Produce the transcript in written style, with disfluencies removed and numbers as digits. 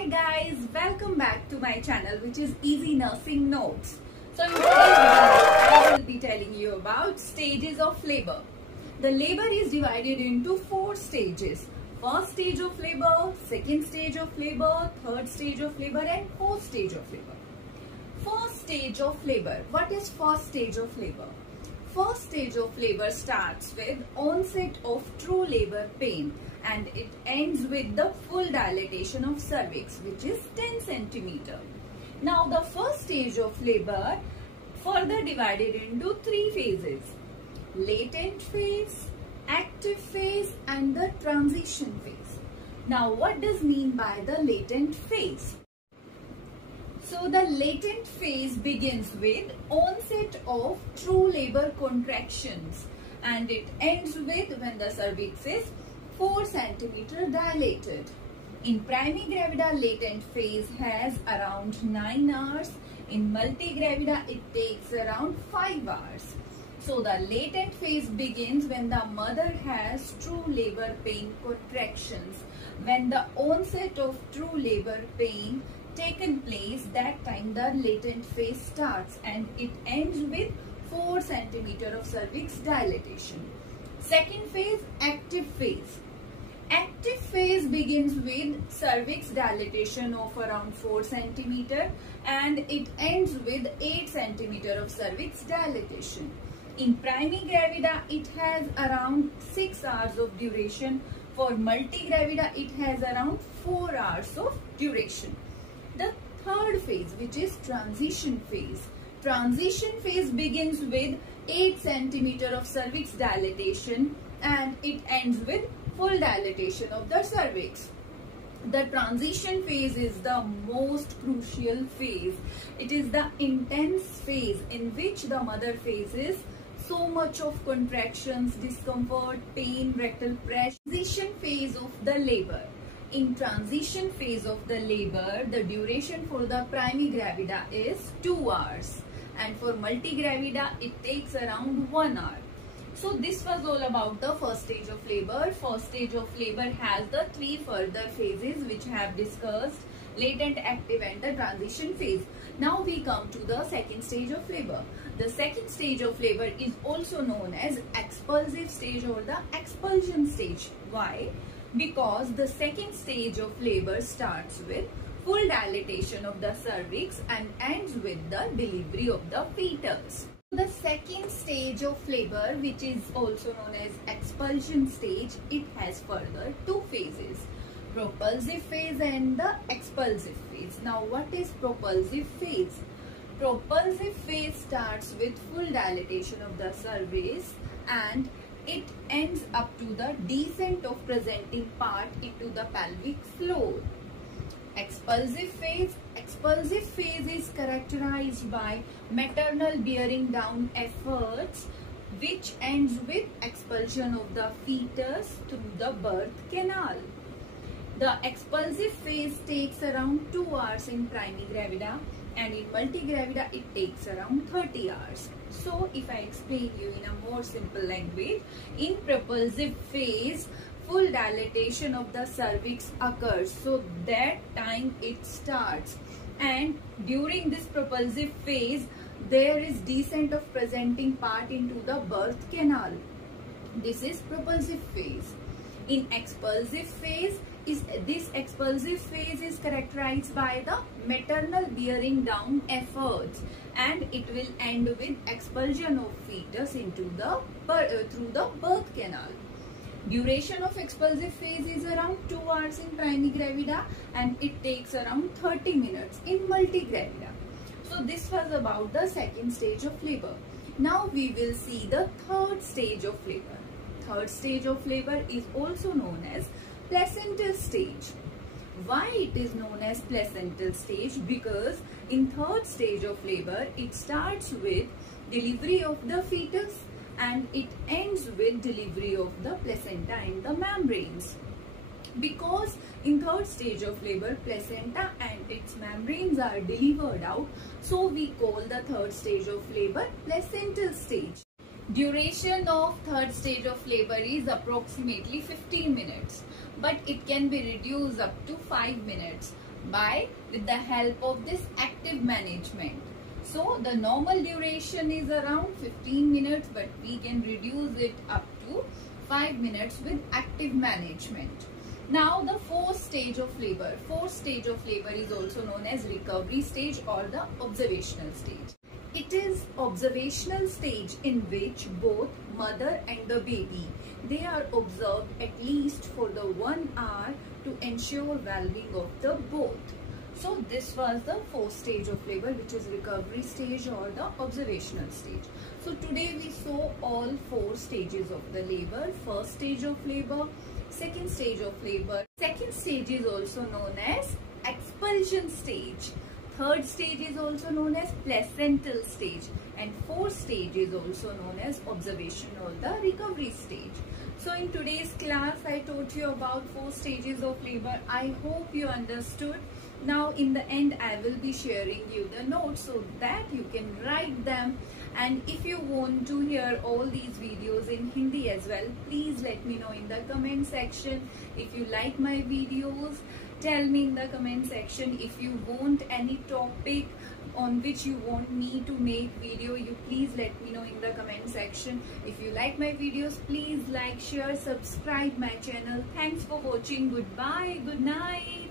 Hi guys, welcome back to my channel, which is Easy Nursing Notes. So in today's video, I will be telling you about stages of labor. The labor is divided into 4 stages. First stage of labor, second stage of labor, third stage of labor and fourth stage of labor. First stage of labor. What is first stage of labor? First stage of labor starts with onset of true labor pain and it ends with the full dilatation of cervix, which is 10 centimeter. Now the first stage of labor further divided into 3 phases: latent phase, active phase and the transition phase. Now what does mean by the latent phase? So the latent phase begins with onset of true labor contractions and it ends with when the cervix is 4 centimeter dilated. In primigravida, latent phase has around 9 hours. In multigravida, it takes around 5 hours. So the latent phase begins when the mother has true labor pain contractions. When the onset of true labor pain taken place, that time the latent phase starts and it ends with 4 centimeter of cervix dilatation. Second phase, active phase. Active phase begins with cervix dilatation of around 4 centimeter and it ends with 8 centimeter of cervix dilatation. In primigravida, it has around 6 hours of duration. For multigravida, it has around 4 hours of duration. The third phase, which is transition phase. Transition phase begins with 8 centimeter of cervix dilatation and it ends with full dilatation of the cervix. The transition phase is the most crucial phase. It is the intense phase in which the mother faces so much of contractions, discomfort, pain, rectal pressure. Transition phase of the labor. In transition phase of the labor, the duration for the primigravida is 2 hours and for multigravida, it takes around 1 hour. So this was all about the first stage of labor. First stage of labor has the 3 further phases which I have discussed: latent, active and the transition phase. Now we come to the second stage of labor. The second stage of labor is also known as expulsive stage or the expulsion stage. Why? Because the second stage of labor starts with full dilatation of the cervix and ends with the delivery of the fetus. The second stage of labor, which is also known as expulsion stage, it has further 2 phases: propulsive phase and the expulsive phase. Now what is propulsive phase? Propulsive phase starts with full dilatation of the cervix and it ends up to the descent of presenting part into the pelvic floor. Expulsive phase. Expulsive phase is characterized by maternal bearing down efforts which ends with expulsion of the fetus through the birth canal. The expulsive phase takes around 2 hours in primigravida and in multigravida it takes around 30 hours. So if I explain you in a more simple language, in propulsive phase, full dilatation of the cervix occurs. So that time it starts and during this propulsive phase, there is descent of presenting part into the birth canal. This is propulsive phase. In expulsive phase, this expulsive phase is characterized by the maternal bearing down efforts and it will end with expulsion of fetus into the through the birth canal. Duration of expulsive phase is around 2 hours in primigravida and it takes around 30 minutes in multigravida. So this was about the second stage of labor. Now we will see the third stage of labor. Third stage of labor is also known as placental stage. Why it is known as placental stage? Because in third stage of labor, it starts with delivery of the fetus and it ends with delivery of the placenta and the membranes. Because in third stage of labor, placenta and its membranes are delivered out, so we call the third stage of labor placental stage. Duration of third stage of labor is approximately 15 minutes, but it can be reduced up to 5 minutes. with the help of this active management. So the normal duration is around 15 minutes, but we can reduce it up to 5 minutes with active management. Now the fourth stage of labor. Fourth stage of labor is also known as recovery stage or the observational stage. It is observational stage in which both mother and the baby, they are observed at least for the 1 hour to ensure well-being of the both. So this was the fourth stage of labor, which is recovery stage or the observational stage. So today we saw all 4 stages of the labor. First stage of labor, second stage of labor. Second stage is also known as expulsion stage. Third stage is also known as placental stage, and fourth stage is also known as observation or the recovery stage. So in today's class I taught you about 4 stages of labor. I hope you understood. Now in the end I will be sharing you the notes so that you can write them, and if you want to hear all these videos in Hindi as well, please let me know in the comment section. If you like my videos, tell me in the comment section. If you want any topic on which you want me to make video, you please let me know in the comment section. If you like my videos, please like, share, subscribe my channel. Thanks for watching. Goodbye, good night.